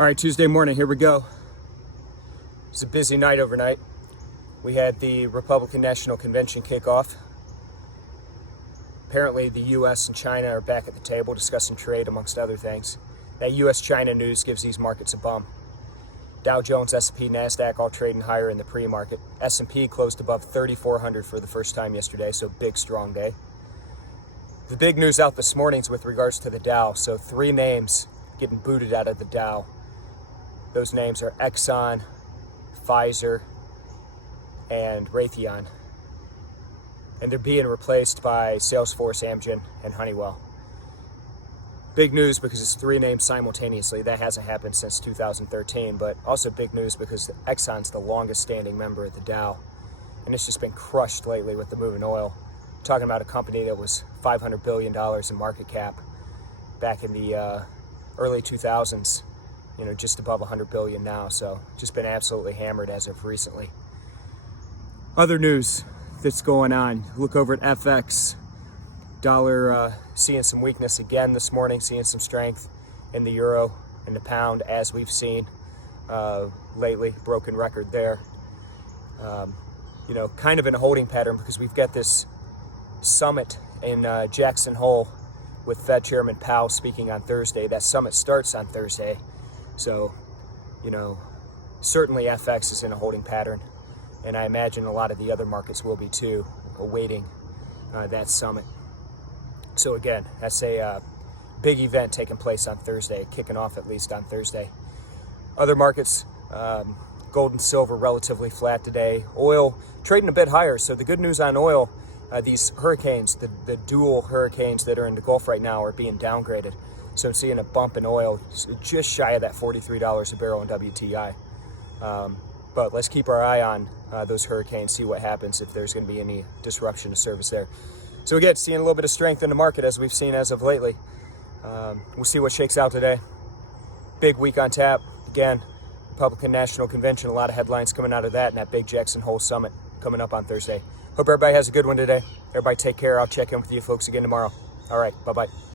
All right, Tuesday morning, here we go. It's a busy night overnight. We had the Republican National Convention kickoff. Apparently, the U.S. and China are back at the table discussing trade, amongst other things. That U.S.-China news gives these markets a bum. Dow Jones, S&P, Nasdaq all trading higher in the pre-market. S&P closed above 3,400 for the first time yesterday, so big, strong day. The big news out this morning is with regards to the Dow. So 3 names getting booted out of the Dow. Those names are Exxon, Pfizer, and Raytheon. And they're being replaced by Salesforce, Amgen, and Honeywell. Big news because it's 3 names simultaneously. That hasn't happened since 2013, but also big news because Exxon's the longest standing member of the Dow. And it's just been crushed lately with the move in oil. We're talking about a company that was $500 billion in market cap back in the early 2000s. Just above 100 billion now. So just been absolutely hammered as of recently. Other news that's going on. Look over at FX. Dollar seeing some weakness again this morning, seeing some strength in the euro and the pound as we've seen lately. Broken record there. Kind of in a holding pattern because we've got this summit in Jackson Hole with Fed Chairman Powell speaking on Thursday. That summit starts on Thursday. So, certainly FX is in a holding pattern, and I imagine a lot of the other markets will be too, awaiting that summit. So again, that's a big event taking place on Thursday, kicking off at least on Thursday. Other markets, gold and silver relatively flat today. Oil trading a bit higher. So the good news on oil, these hurricanes, the dual hurricanes that are in the Gulf right now are being downgraded. So I'm seeing a bump in oil just shy of that $43 a barrel in WTI. But let's keep our eye on those hurricanes, see what happens if there's going to be any disruption to service there. So again, seeing a little bit of strength in the market as we've seen as of lately. We'll see what shakes out today. Big week on tap. Again, Republican National Convention, a lot of headlines coming out of that and that big Jackson Hole Summit coming up on Thursday. Hope everybody has a good one today. Everybody take care. I'll check in with you folks again tomorrow. All right, bye-bye.